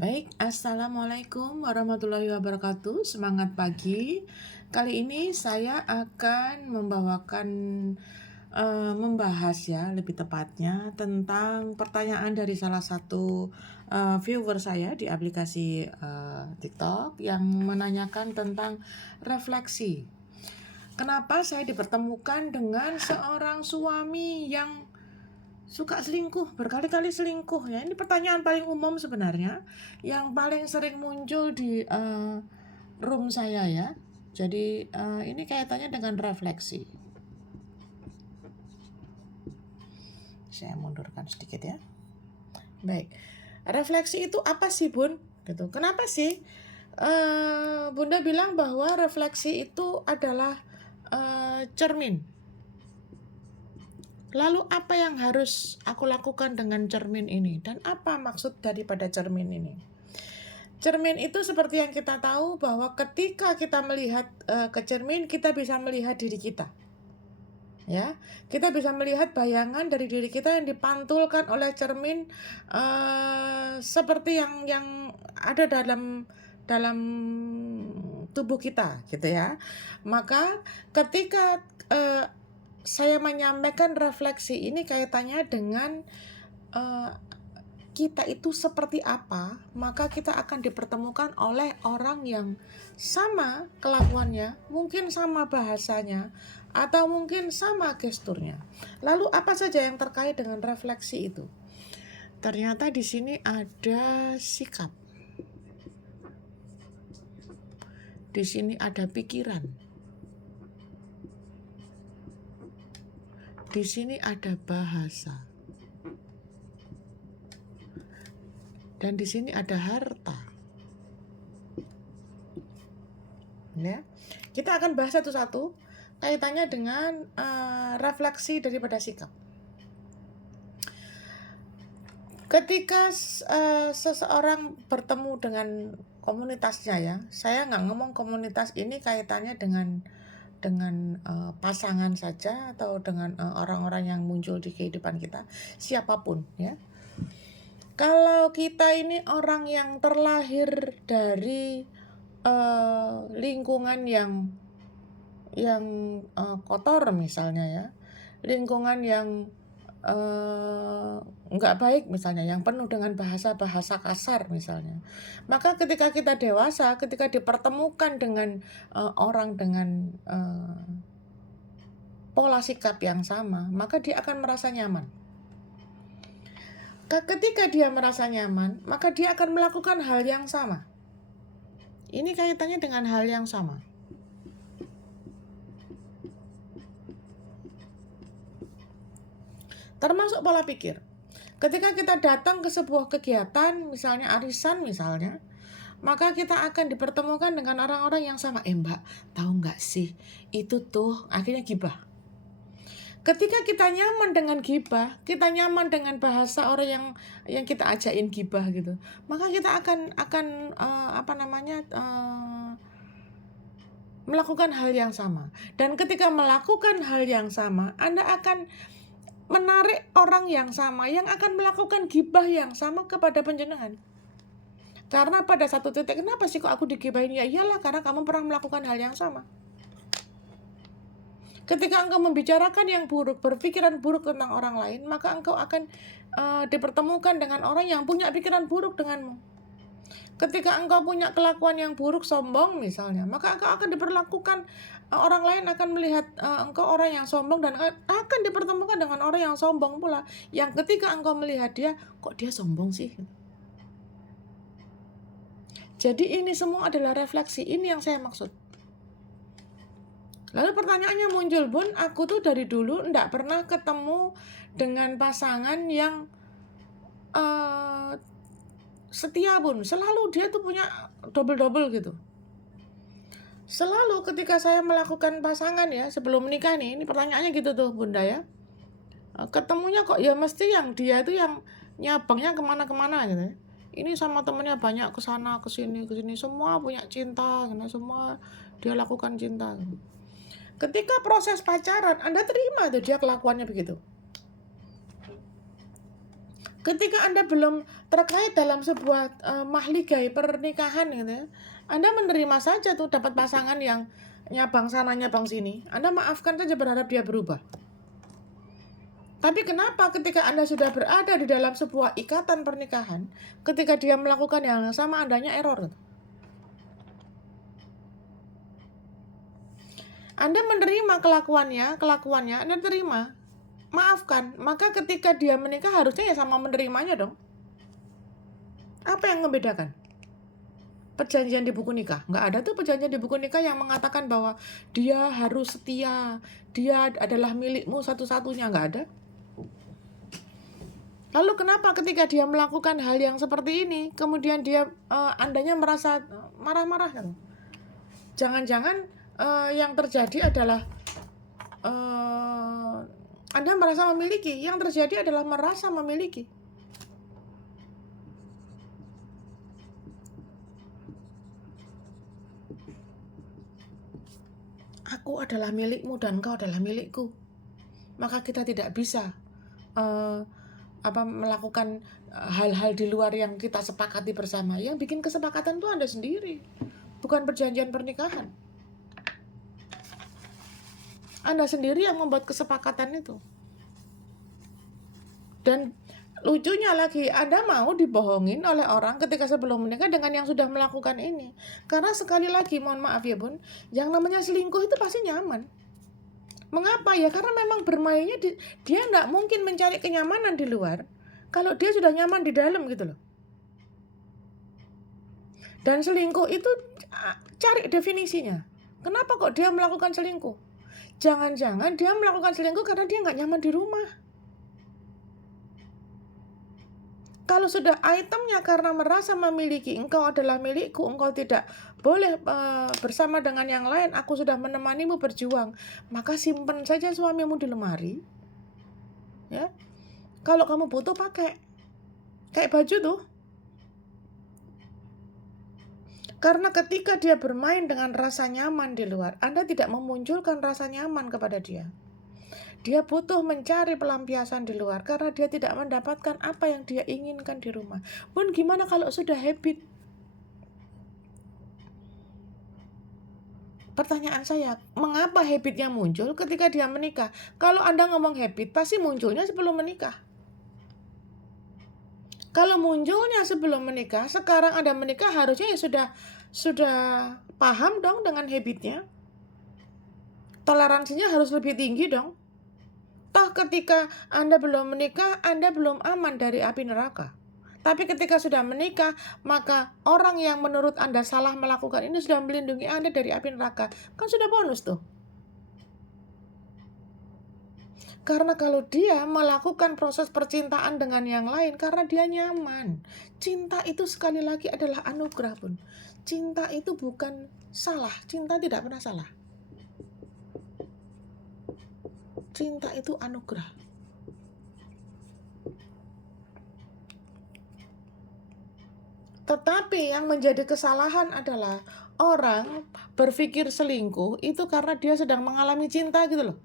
Baik, Assalamualaikum warahmatullahi wabarakatuh. Semangat pagi. Kali ini saya akan membahas ya, lebih tepatnya tentang pertanyaan dari salah satu viewer saya di aplikasi TikTok yang menanyakan tentang refleksi. Kenapa saya dipertemukan dengan seorang suami yang suka selingkuh, berkali-kali selingkuh ya. Ini pertanyaan paling umum sebenarnya, yang paling sering muncul di room saya ya. Jadi ini kaitannya dengan refleksi. Saya mundurkan sedikit ya. Baik, refleksi itu apa sih Bun? Gitu. Kenapa sih Bunda bilang bahwa refleksi itu adalah cermin? Lalu apa yang harus aku lakukan dengan cermin ini? Dan apa maksud daripada cermin ini? Cermin itu seperti yang kita tahu bahwa ketika kita melihat ke cermin, kita bisa melihat diri kita. Ya, kita bisa melihat bayangan dari diri kita yang dipantulkan oleh cermin seperti yang ada dalam tubuh kita, gitu ya. Maka ketika saya menyampaikan refleksi ini kaitannya dengan kita itu seperti apa, maka kita akan dipertemukan oleh orang yang sama kelakuannya, mungkin sama bahasanya, atau mungkin sama gesturnya. Lalu apa saja yang terkait dengan refleksi itu? Ternyata di sini ada sikap. Di sini ada pikiran. Di sini ada bahasa. Dan di sini ada harta. Ya. Kita akan bahas satu-satu kaitannya dengan refleksi daripada sikap. Ketika seseorang bertemu dengan komunitasnya ya, saya nggak ngomong komunitas ini kaitannya dengan pasangan saja atau dengan orang-orang yang muncul di kehidupan kita, siapapun ya. Kalau kita ini orang yang terlahir dari lingkungan yang kotor misalnya ya, lingkungan yang nggak baik misalnya, yang penuh dengan bahasa-bahasa kasar misalnya, maka ketika kita dewasa, ketika dipertemukan dengan orang dengan pola sikap yang sama, maka dia akan merasa nyaman. Ketika dia merasa nyaman, maka dia akan melakukan hal yang sama. Ini kaitannya dengan hal yang sama. Termasuk pola pikir. Ketika kita datang ke sebuah kegiatan, misalnya arisan misalnya, maka kita akan dipertemukan dengan orang-orang yang sama. Mbak, tahu nggak sih, itu tuh akhirnya gibah. Ketika kita nyaman dengan gibah, kita nyaman dengan bahasa orang yang kita ajakin gibah gitu, maka kita akan melakukan hal yang sama. Dan ketika melakukan hal yang sama, Anda akan menarik orang yang sama yang akan melakukan gibah yang sama kepada panjenengan. Karena pada satu titik, kenapa sih kok aku digibahin? Ya iyalah, karena kamu pernah melakukan hal yang sama. Ketika engkau membicarakan yang buruk, berpikiran buruk tentang orang lain, maka engkau akan dipertemukan dengan orang yang punya pikiran buruk denganmu. Ketika engkau punya kelakuan yang buruk, sombong misalnya, maka engkau akan diperlakukan, orang lain akan melihat engkau orang yang sombong dan akan dipertemukan dengan orang yang sombong pula. Yang ketika engkau melihat dia, kok dia sombong sih? Jadi ini semua adalah refleksi, ini yang saya maksud. Lalu pertanyaannya muncul, Bun, aku tuh dari dulu enggak pernah ketemu dengan pasangan yang setia, Bun. Selalu dia tuh punya double-double gitu. Selalu ketika saya melakukan pasangan ya, sebelum menikah nih, ini pertanyaannya gitu tuh Bunda ya. Ketemunya kok ya mesti yang dia itu yang nyabangnya kemana-kemana gitu ya. Ini sama temennya banyak kesana kesini, semua punya cinta, semua dia lakukan cinta. Ketika proses pacaran, Anda terima tuh dia kelakuannya begitu. Ketika Anda belum terkait dalam sebuah mahligai pernikahan gitu ya, Anda menerima saja tuh dapat pasangan yang nyabang sana nyabang sini. Anda maafkan saja berharap dia berubah. Tapi kenapa ketika Anda sudah berada di dalam sebuah ikatan pernikahan, ketika dia melakukan yang sama Andanya error gitu. Anda menerima kelakuannya, Anda terima, maafkan. Maka ketika dia menikah harusnya ya sama menerimanya dong. Apa yang membedakan? Perjanjian di buku nikah. Nggak ada tuh perjanjian di buku nikah yang mengatakan bahwa dia harus setia, dia adalah milikmu satu-satunya. Nggak ada. Lalu kenapa ketika dia melakukan hal yang seperti ini, kemudian dia Andanya merasa marah-marah kan? Jangan-jangan yang terjadi adalah Anda merasa memiliki. Yang terjadi adalah merasa memiliki. Aku adalah milikmu dan kau adalah milikku. Maka kita tidak bisa melakukan hal-hal di luar yang kita sepakati bersama. Yang bikin kesepakatan itu Anda sendiri, bukan perjanjian pernikahan. Anda sendiri yang membuat kesepakatan itu. Dan lucunya lagi, Anda mau dibohongin oleh orang ketika sebelum menikah dengan yang sudah melakukan ini. Karena sekali lagi, mohon maaf ya bun, yang namanya selingkuh itu pasti nyaman. Mengapa ya? Karena memang bermainnya dia nggak mungkin mencari kenyamanan di luar kalau dia sudah nyaman di dalam gitu loh. Dan selingkuh itu cari definisinya. Kenapa kok dia melakukan selingkuh? Jangan-jangan dia melakukan selingkuh karena dia nggak nyaman di rumah. Kalau sudah itemnya karena merasa memiliki, engkau adalah milikku, engkau tidak boleh bersama dengan yang lain, aku sudah menemanimu berjuang, maka simpan saja suamimu di lemari. Ya, kalau kamu butuh pakai, kayak baju tuh. Karena ketika dia bermain dengan rasa nyaman di luar, Anda tidak memunculkan rasa nyaman kepada dia. Dia butuh mencari pelampiasan di luar karena dia tidak mendapatkan apa yang dia inginkan di rumah. Pun gimana kalau sudah habit? Pertanyaan saya, mengapa habitnya muncul ketika dia menikah? Kalau Anda ngomong habit, pasti munculnya sebelum menikah. Kalau munculnya sebelum menikah, sekarang Anda menikah harusnya ya sudah paham dong dengan habitnya. Toleransinya harus lebih tinggi dong. Toh ketika Anda belum menikah, Anda belum aman dari api neraka. Tapi ketika sudah menikah, maka orang yang menurut Anda salah melakukan ini sudah melindungi Anda dari api neraka. Kan sudah bonus tuh. Karena kalau dia melakukan proses percintaan dengan yang lain karena dia nyaman. Cinta itu sekali lagi adalah anugerah pun. Cinta itu bukan salah. Cinta tidak pernah salah. Cinta itu anugerah. Tetapi yang menjadi kesalahan adalah orang berpikir selingkuh itu karena dia sedang mengalami cinta gitu loh.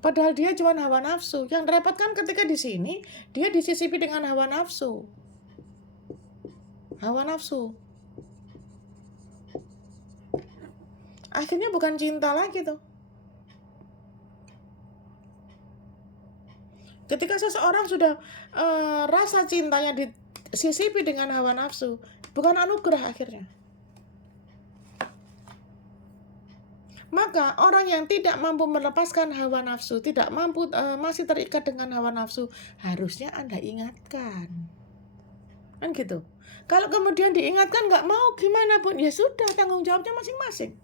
Padahal dia cuma hawa nafsu. Yang repot kan ketika di sini dia disisipi dengan hawa nafsu. Hawa nafsu. Akhirnya bukan cinta lagi tuh. Ketika seseorang sudah rasa cintanya disisipi dengan hawa nafsu, bukan anugerah akhirnya. Maka orang yang tidak mampu melepaskan hawa nafsu, tidak mampu masih terikat dengan hawa nafsu, harusnya Anda ingatkan. Kan gitu. Kalau kemudian diingatkan nggak mau gimana pun, ya sudah, tanggung jawabnya masing-masing.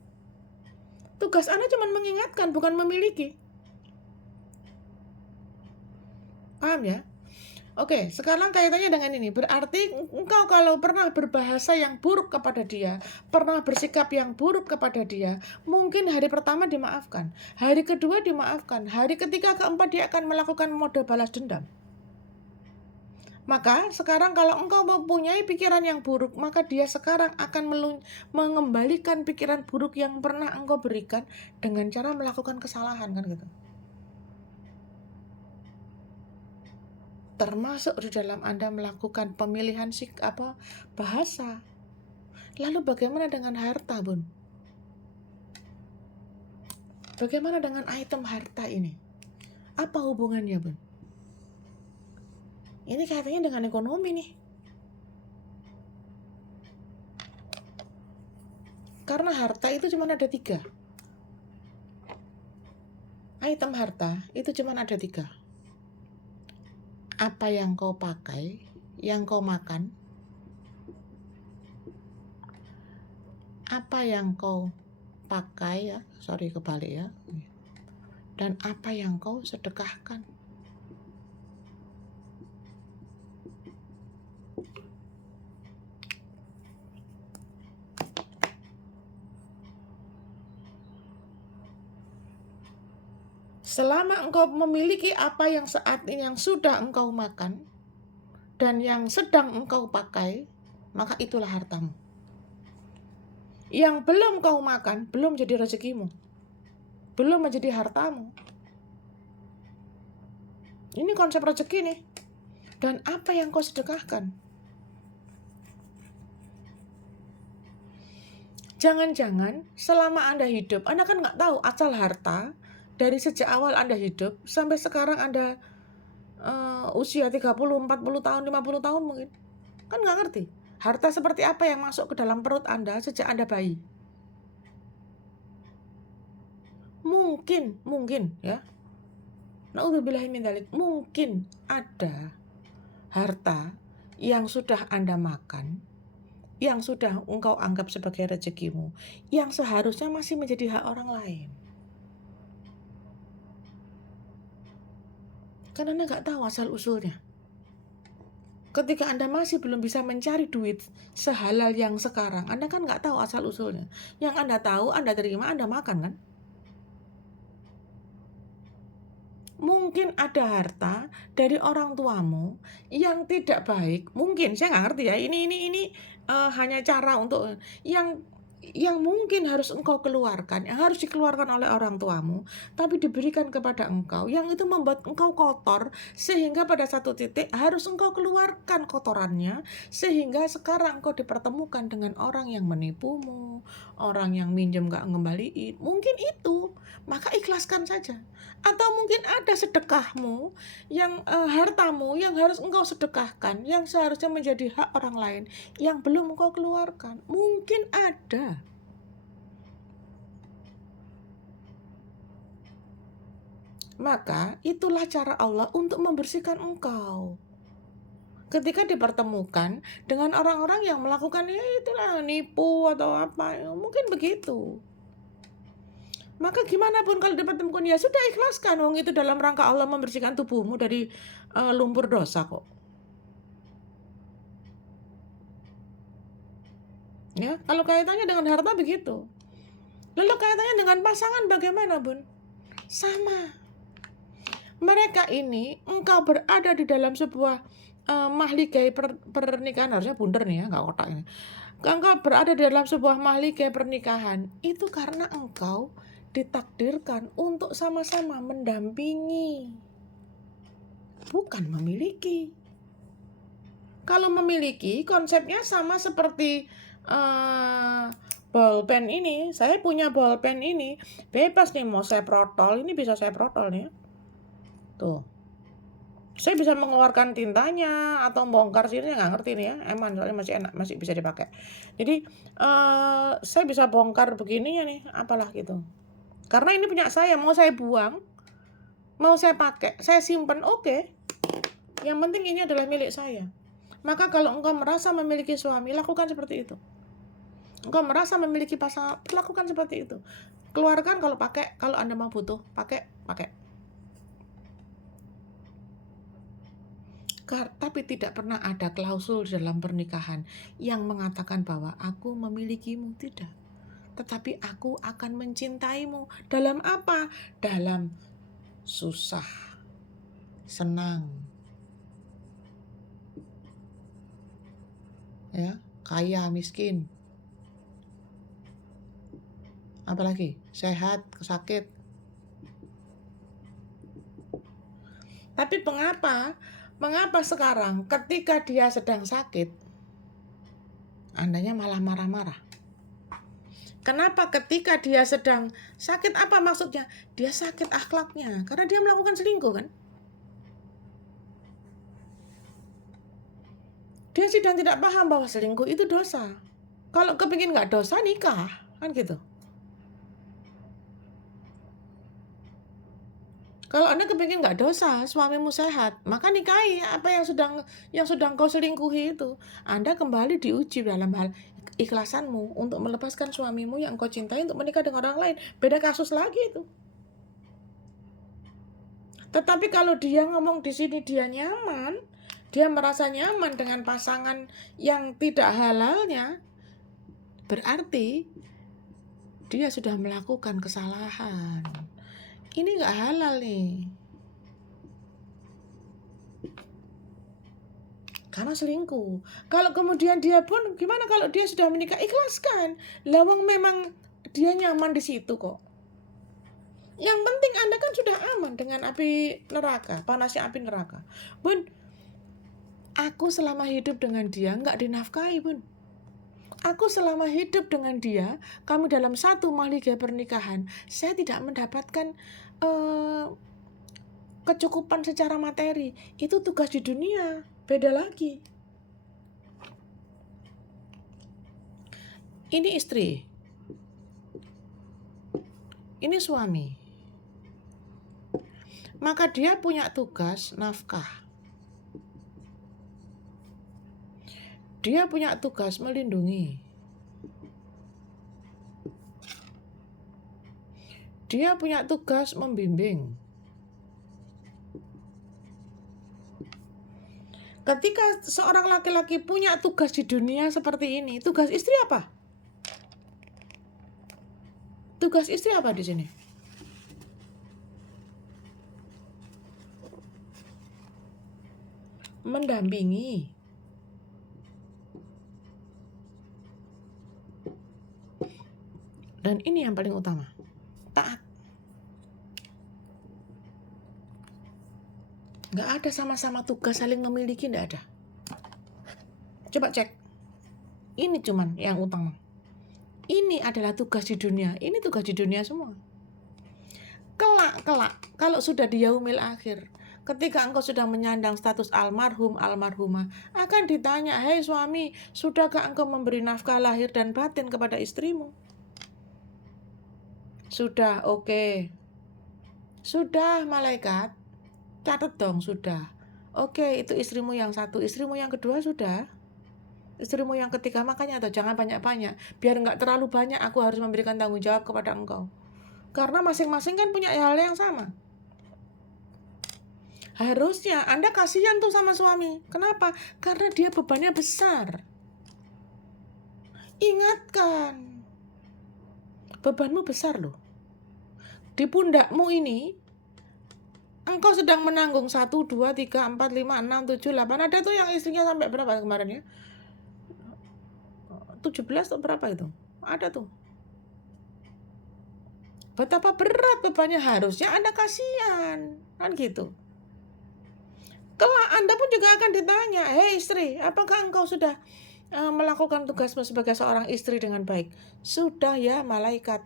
Tugas Anda cuma mengingatkan, bukan memiliki. Paham ya? Oke, sekarang kaitannya dengan ini. Berarti engkau kalau pernah berbahasa yang buruk kepada dia, pernah bersikap yang buruk kepada dia, mungkin hari pertama dimaafkan, hari kedua dimaafkan, hari ketiga, keempat dia akan melakukan mode balas dendam. Maka sekarang kalau engkau mempunyai pikiran yang buruk, maka dia sekarang akan mengembalikan pikiran buruk yang pernah engkau berikan dengan cara melakukan kesalahan, kan gitu. termasuk di dalam Anda melakukan pemilihan bahasa. Lalu bagaimana dengan harta, Bun? Bagaimana dengan item harta ini? Apa hubungannya, Bun? Ini kaitannya dengan ekonomi nih. Karena harta itu cuma ada 3. Item harta itu cuma ada 3. Apa yang kau pakai, yang kau makan, apa yang kau pakai ya, kebalik ya, dan apa yang kau sedekahkan. Selama engkau memiliki apa yang saat ini yang sudah engkau makan dan yang sedang engkau pakai, maka itulah hartamu. Yang belum kau makan, belum jadi rezekimu, belum menjadi hartamu. Ini konsep rezeki nih. Dan apa yang kau sedekahkan? Jangan-jangan selama Anda hidup, Anda kan nggak tahu asal harta dari sejak awal Anda hidup sampai sekarang Anda usia 30, 40 tahun, 50 tahun mungkin. Kan nggak ngerti. Harta seperti apa yang masuk ke dalam perut Anda sejak Anda bayi. Mungkin ya. Na'udzubillahi min dzalik. Mungkin ada harta yang sudah Anda makan, yang sudah engkau anggap sebagai rezekimu, yang seharusnya masih menjadi hak orang lain. Karena Anda nggak tahu asal-usulnya. Ketika Anda masih belum bisa mencari duit sehalal yang sekarang, Anda kan nggak tahu asal-usulnya. Yang Anda tahu, Anda terima, Anda makan kan? Mungkin ada harta dari orang tuamu yang tidak baik. Mungkin, saya nggak ngerti ya. Ini hanya cara untuk yang mungkin harus engkau keluarkan, yang harus dikeluarkan oleh orang tuamu, tapi diberikan kepada engkau, yang itu membuat engkau kotor, sehingga pada satu titik harus engkau keluarkan kotorannya, sehingga sekarang engkau dipertemukan dengan orang yang menipumu, orang yang minjem gak ngembaliin. Mungkin itu, maka ikhlaskan saja. Atau mungkin ada sedekahmu, yang hartamu yang harus engkau sedekahkan, yang seharusnya menjadi hak orang lain, yang belum engkau keluarkan. Mungkin ada. Maka itulah cara Allah untuk membersihkan engkau. Ketika dipertemukan dengan orang-orang yang melakukan itulah nipu atau apa, mungkin begitu. Maka gimana pun kalau dipertemukan, ya sudah ikhlaskan. Wong itu dalam rangka Allah membersihkan tubuhmu dari lumpur dosa kok. Ya, kalau kaitannya dengan harta begitu. Lalu kaitannya dengan pasangan bagaimana, Bun? Sama. Mereka ini, engkau berada di dalam sebuah mahligai pernikahan, harusnya bunder nih ya, nggak kotak ini. Engkau berada di dalam sebuah mahligai pernikahan, itu karena engkau ditakdirkan untuk sama-sama mendampingi, bukan memiliki. Kalau memiliki, konsepnya sama seperti bolpen ini. Saya punya bolpen ini, bebas nih mau saya protol, ini bisa saya protol nih. Tuh. Saya bisa mengeluarkan tintanya atau bongkar sini, nggak ngerti nih ya, eman soalnya masih enak, masih bisa dipakai. Jadi saya bisa bongkar begini ya nih, apalah gitu. Karena ini punya saya, mau saya buang, mau saya pakai, saya simpan, oke. Yang penting ini adalah milik saya. Maka kalau engkau merasa memiliki suami, lakukan seperti itu. Engkau merasa memiliki pasangan, lakukan seperti itu. Keluarkan kalau pakai, kalau Anda mau butuh, pakai. Tapi tidak pernah ada klausul dalam pernikahan yang mengatakan bahwa aku memilikimu, tidak. Tetapi aku akan mencintaimu. Dalam apa? Dalam susah, senang, ya, kaya, miskin, apalagi sehat, sakit. Tapi mengapa Mengapa sekarang ketika dia sedang sakit, Andanya malah marah-marah? Kenapa ketika dia sedang sakit, apa maksudnya? Dia sakit akhlaknya, karena dia melakukan selingkuh kan? Dia sedang tidak paham bahwa selingkuh itu dosa. Kalau kepingin nggak dosa, nikah, kan gitu. Kalau Anda kepingin nggak dosa, suamimu sehat, maka nikahi apa yang sedang kau selingkuhi itu. Anda kembali diuji dalam hal ikhlasanmu untuk melepaskan suamimu yang kau cintai untuk menikah dengan orang lain. Beda kasus lagi itu. Tetapi kalau dia ngomong di sini dia nyaman, dia merasa nyaman dengan pasangan yang tidak halalnya, berarti dia sudah melakukan kesalahan. Ini nggak halal nih. Karena selingkuh. Kalau kemudian dia pun, gimana kalau dia sudah menikah? Ikhlaskan. Lawang memang dia nyaman di situ kok. Yang penting Anda kan sudah aman dengan api neraka, panasnya api neraka. Bun, aku selama hidup dengan dia nggak dinafkahi, Bun. Aku selama hidup dengan dia, kami dalam satu mahligai pernikahan, saya tidak mendapatkan kecukupan secara materi. Itu tugas di dunia, beda lagi. Ini istri, ini suami. Maka dia punya tugas nafkah. Dia punya tugas melindungi. Dia punya tugas membimbing. Ketika seorang laki-laki punya tugas di dunia seperti ini, tugas istri apa? Tugas istri apa di sini? Mendampingi. Dan ini yang paling utama, taat. Nggak ada sama-sama tugas saling memiliki, nggak ada. Coba cek. Ini cuman yang utama. Ini adalah tugas di dunia. Ini tugas di dunia semua. Kelak, kalau sudah di yaumil akhir, ketika engkau sudah menyandang status almarhum, almarhumah, akan ditanya, hei suami, sudahkah engkau memberi nafkah lahir dan batin kepada istrimu? Sudah, oke. Sudah, malaikat. Catat dong, sudah. Oke, itu istrimu yang satu. Istrimu yang kedua sudah. Istrimu yang ketiga, makanya atau jangan banyak-banyak. Biar nggak terlalu banyak, aku harus memberikan tanggung jawab kepada engkau. Karena masing-masing kan punya hal yang sama. Harusnya Anda kasihan tuh sama suami. Kenapa? Karena dia bebannya besar. Ingatkan, bebanmu besar loh. Di pundakmu ini, engkau sedang menanggung 1, 2, 3, 4, 5, 6, 7, 8. Ada tuh yang istrinya sampai berapa kemarin ya? 17 atau berapa itu? Ada tuh. Betapa berat bebannya, harusnya Anda kasihan. Kan gitu. Kelak Anda pun juga akan ditanya, hei istri, apakah engkau sudah melakukan tugasmu sebagai seorang istri dengan baik? Sudah ya malaikat.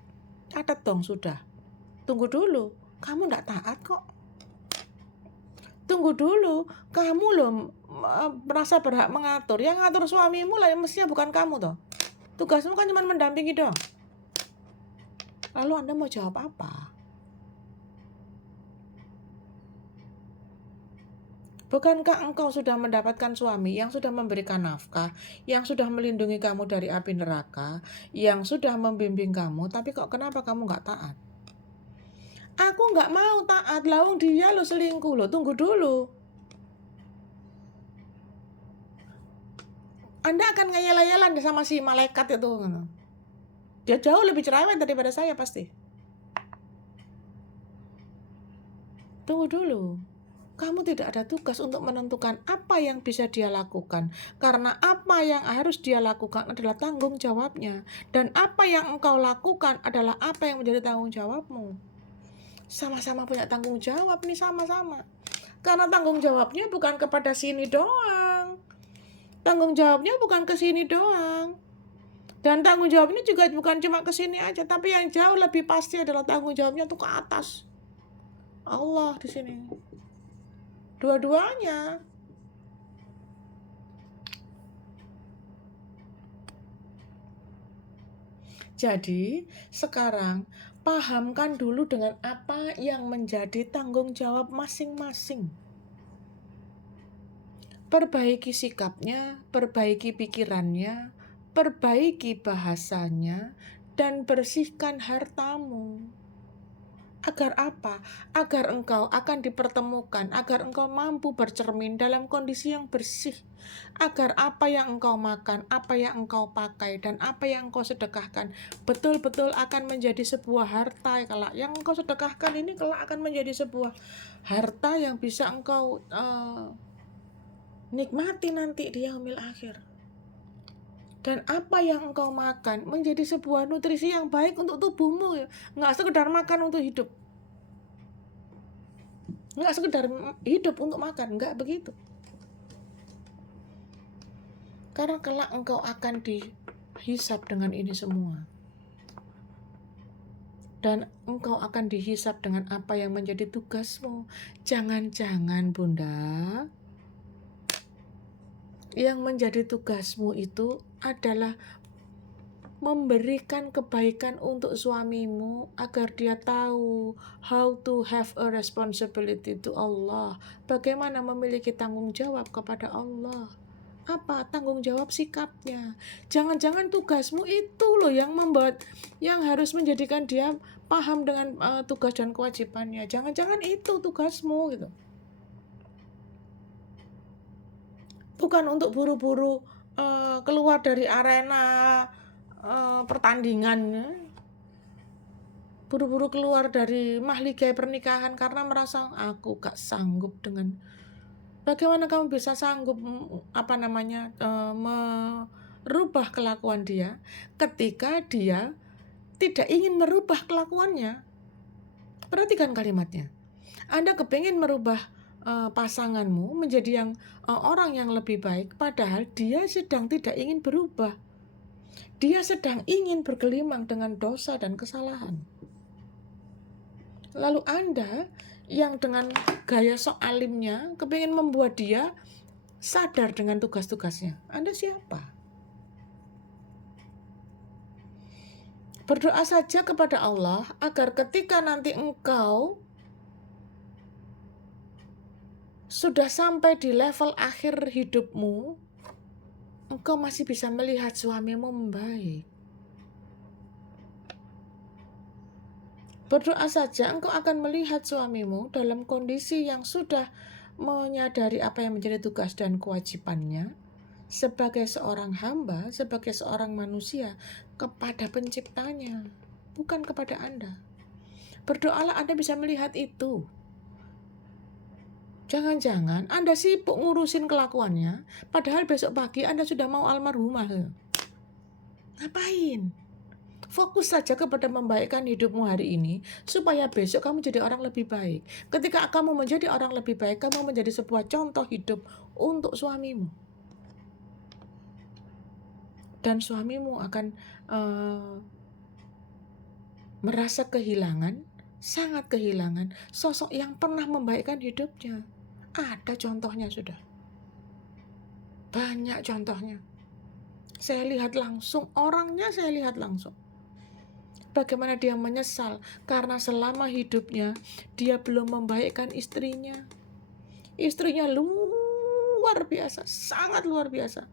Catat dong sudah. Tunggu dulu, kamu enggak taat kok. Tunggu dulu, kamu loh merasa berhak mengatur. Yang ngatur suamimu lah, mestinya bukan kamu toh. Tugasmu kan cuma mendampingi dong. Lalu Anda mau jawab apa? Bukankah engkau sudah mendapatkan suami yang sudah memberikan nafkah, yang sudah melindungi kamu dari api neraka, yang sudah membimbing kamu, tapi kok kenapa kamu nggak taat? Aku nggak mau taat, lawang dia lo selingkuh lo, tunggu dulu. Anda akan ngeyel-yelan sama si malaikat itu. Dia jauh lebih cerewet daripada saya pasti. Tunggu dulu. Kamu tidak ada tugas untuk menentukan apa yang bisa dia lakukan. Karena apa yang harus dia lakukan adalah tanggung jawabnya. Dan apa yang engkau lakukan adalah apa yang menjadi tanggung jawabmu. Sama-sama punya tanggung jawab nih, sama-sama. Karena tanggung jawabnya bukan kepada sini doang. Tanggung jawabnya bukan ke sini doang. Dan tanggung jawabnya juga bukan cuma ke sini aja, tapi yang jauh lebih pasti adalah tanggung jawabnya tuh ke atas. Allah di sini. Dua-duanya. Jadi, sekarang pahamkan dulu dengan apa yang menjadi tanggung jawab masing-masing. Perbaiki sikapnya, perbaiki pikirannya, perbaiki bahasanya, dan bersihkan hartamu. Agar apa? Agar engkau akan dipertemukan, agar engkau mampu bercermin dalam kondisi yang bersih. Agar apa yang engkau makan, apa yang engkau pakai, dan apa yang engkau sedekahkan betul-betul akan menjadi sebuah harta. Kelak yang engkau sedekahkan ini kelak akan menjadi sebuah harta yang bisa engkau nikmati nanti di yaumil akhir. Dan apa yang engkau makan menjadi sebuah nutrisi yang baik untuk tubuhmu. Nggak sekedar makan untuk hidup. Nggak sekedar hidup untuk makan, nggak begitu. Karena kelak engkau akan dihisap dengan ini semua. Dan engkau akan dihisap dengan apa yang menjadi tugasmu. Jangan-jangan Bunda, yang menjadi tugasmu itu adalah memberikan kebaikan untuk suamimu agar dia tahu how to have a responsibility to Allah. Bagaimana memiliki tanggung jawab kepada Allah. Apa tanggung jawab sikapnya. Jangan-jangan tugasmu itu loh yang membuat, yang harus menjadikan dia paham dengan tugas dan kewajibannya. Jangan-jangan itu tugasmu gitu. Bukan untuk buru-buru keluar dari arena pertandingannya, buru-buru keluar dari mahligai pernikahan karena merasa aku gak sanggup dengan. Bagaimana kamu bisa sanggup merubah kelakuan dia ketika dia tidak ingin merubah kelakuannya? Perhatikan kalimatnya. Anda kepingin merubah pasanganmu menjadi orang yang lebih baik, padahal dia sedang tidak ingin berubah. Dia sedang ingin bergelimang dengan dosa dan kesalahan. Lalu Anda yang dengan gaya sok alimnya kepingin membuat dia sadar dengan tugas-tugasnya. Anda siapa? Berdoa saja kepada Allah agar ketika nanti engkau sudah sampai di level akhir hidupmu, engkau masih bisa melihat suamimu membaik. Berdoa saja engkau akan melihat suamimu dalam kondisi yang sudah menyadari apa yang menjadi tugas dan kewajibannya sebagai seorang hamba, sebagai seorang manusia kepada penciptanya, bukan kepada Anda. Berdoalah Anda bisa melihat itu. Jangan-jangan Anda sibuk ngurusin kelakuannya, padahal besok pagi Anda sudah mau almarhumah. Ngapain? Fokus saja kepada membaikkan hidupmu hari ini, supaya besok kamu jadi orang lebih baik. Ketika kamu menjadi orang lebih baik, kamu menjadi sebuah contoh hidup untuk suamimu. Dan suamimu akan merasa kehilangan, sangat kehilangan sosok yang pernah membaikkan hidupnya. Ada contohnya sudah. Banyak contohnya. Saya lihat langsung, orangnya saya lihat langsung. Bagaimana dia menyesal karena selama hidupnya dia belum membaikkan istrinya. Istrinya luar biasa, sangat luar biasa.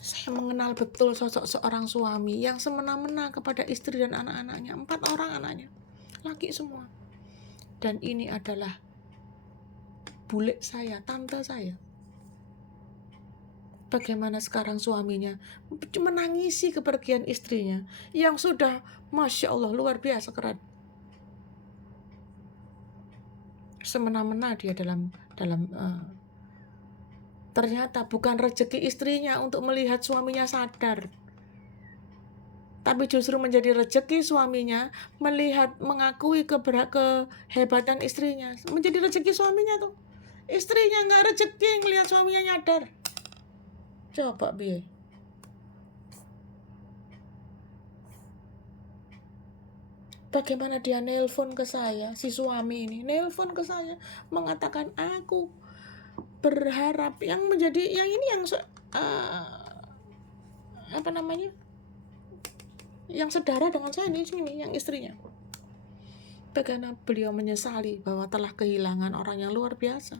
Saya mengenal betul sosok seorang suami yang semena-mena kepada istri dan anak-anaknya. 4 orang anaknya, laki semua. Dan ini adalah bule saya, tante saya. Bagaimana sekarang suaminya menangisi kepergian istrinya yang sudah Masya Allah luar biasa keren. Semena-mena dia dalam ternyata bukan rezeki istrinya untuk melihat suaminya sadar. tapi justru menjadi rezeki suaminya melihat mengakui kehebatan istrinya. Menjadi rezeki suaminya tuh. Istrinya nggak rezeki ngelihat suaminya nyadar. Coba biar. Bagaimana dia nelpon ke saya, si suami ini nelpon ke saya mengatakan aku berharap yang ini yang apa namanya, yang sedara dengan saya ini yang istrinya. Bagaimana beliau menyesali bahwa telah kehilangan orang yang luar biasa.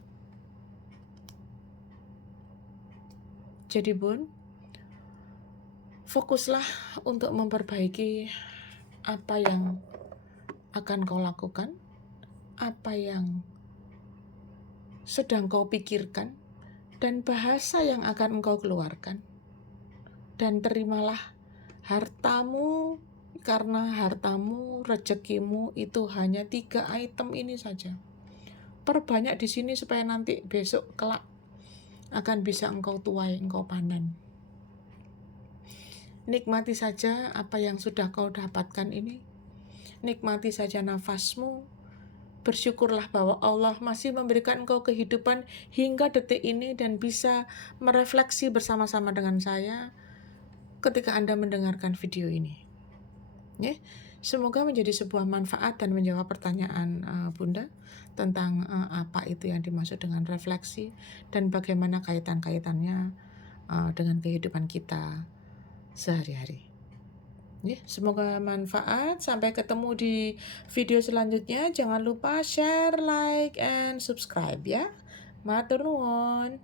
Jadi Bun, fokuslah untuk memperbaiki apa yang akan kau lakukan, apa yang sedang kau pikirkan, dan bahasa yang akan engkau keluarkan. Dan terimalah hartamu, karena hartamu, rezekimu itu hanya 3 item ini saja. Perbanyak di sini supaya nanti besok kelak akan bisa engkau tuai, engkau panen. Nikmati saja apa yang sudah kau dapatkan ini. Nikmati saja nafasmu. Bersyukurlah bahwa Allah masih memberikan engkau kehidupan hingga detik ini dan bisa merefleksi bersama-sama dengan saya ketika Anda mendengarkan video ini. Ya, semoga menjadi sebuah manfaat dan menjawab pertanyaan Bunda tentang apa itu yang dimaksud dengan refleksi dan bagaimana kaitan-kaitannya dengan kehidupan kita sehari-hari. Ya, semoga manfaat. Sampai ketemu di video selanjutnya. Jangan lupa share, like, and subscribe ya. Matur nuwun.